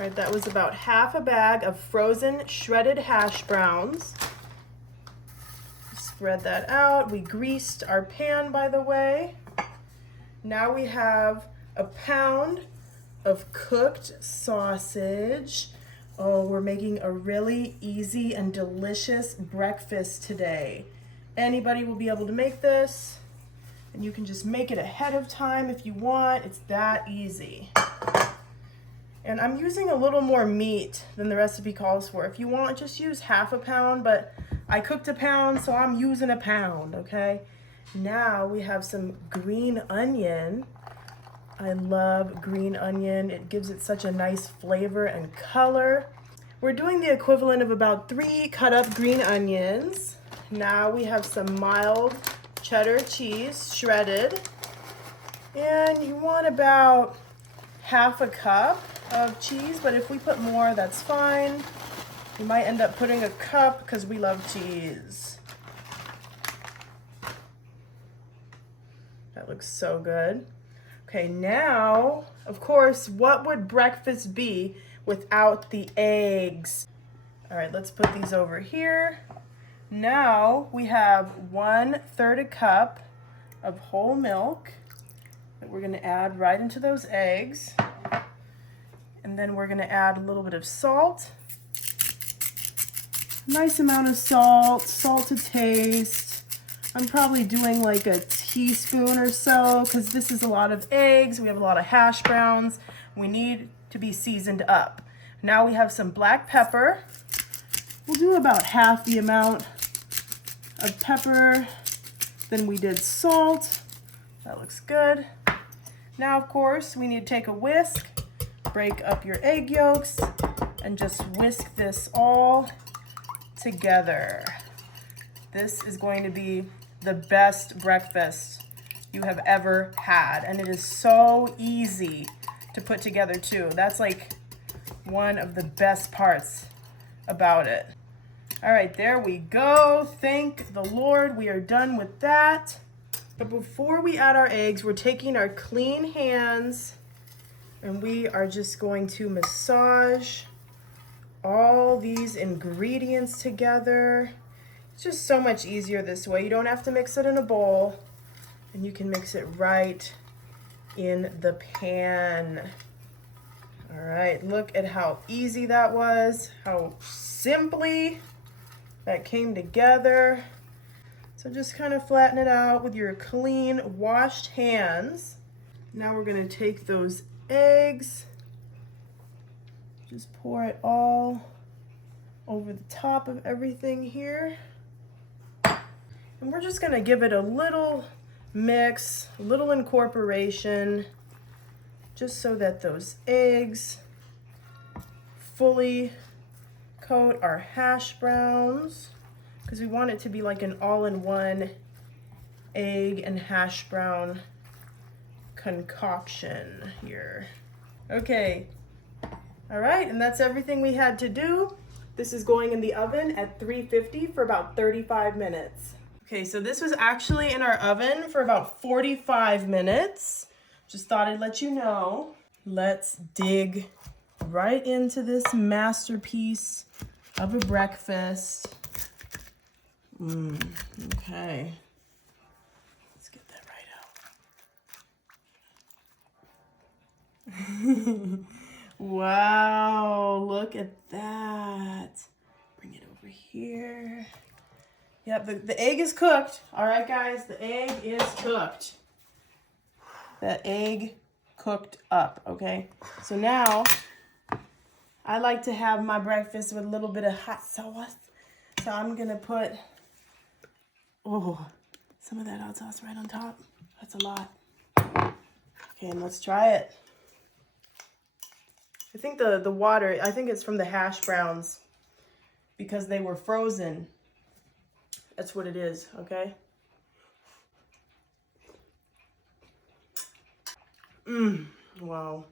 All right, that was about half a bag of frozen shredded hash browns. Spread that out. We greased our pan, by the way. Now we have a pound of cooked sausage. Oh, we're making a really easy and delicious breakfast today. Anybody will be able to make this, and you can just make it ahead of time if you want. It's that easy. And I'm using a little more meat than the recipe calls for. If you want, just use half a pound, but I cooked a pound, so I'm using a pound, okay? Now we have some green onion. I love green onion. It gives it such a nice flavor and color. We're doing the equivalent of about 3 cut up green onions. Now we have some mild cheddar cheese, shredded. And you want about half a cup of cheese, but if we put more, that's fine. We might end up putting a cup because we love cheese. That looks so good. Okay, now, of course, what would breakfast be without the eggs? All right, let's put these over here. Now we have 1/3 a cup of whole milk that we're gonna add right into those eggs. And then we're gonna add a little bit of salt. Nice amount of salt, salt to taste. I'm probably doing like a teaspoon or so because this is a lot of eggs. We have a lot of hash browns. We need to be seasoned up. Now we have some black pepper. We'll do about half the amount of pepper than we did salt. That looks good. Now, of course, we need to take a whisk, break up your egg yolks, and just whisk this all together. This is going to be the best breakfast you have ever had, and it is so easy to put together too. That's like one of the best parts about it. All right, there we go. Thank the Lord, we are done with that. But before we add our eggs, we're taking our clean hands and we are just going to massage all these ingredients together. It's just so much easier this way. You don't have to mix it in a bowl, and you can mix it right in the pan. All right, look at how easy that was, how simply that came together. So just kind of flatten it out with your clean, washed hands. Now we're gonna take those eggs, just pour it all over the top of everything here. And we're just gonna give it a little mix, a little incorporation, just so that those eggs fully coat our hash browns, because we want it to be like an all-in-one egg and hash brown concoction here. Okay, all right, and that's everything we had to do. This is going in the oven at 350 for about 35 minutes. Okay, so this was actually in our oven for about 45 minutes. Just thought I'd let you know. Let's dig right into this masterpiece of a breakfast. Okay. Let's get that right out. Wow, look at that. Bring it over here. Yep, the egg is cooked. All right, guys, the egg is cooked. The egg cooked up, okay? So now, I like to have my breakfast with a little bit of hot sauce. So I'm gonna put, some of that hot sauce right on top. That's a lot. Okay, and let's try it. I think the water, I think it's from the hash browns because they were frozen. That's what it is, okay? Wow.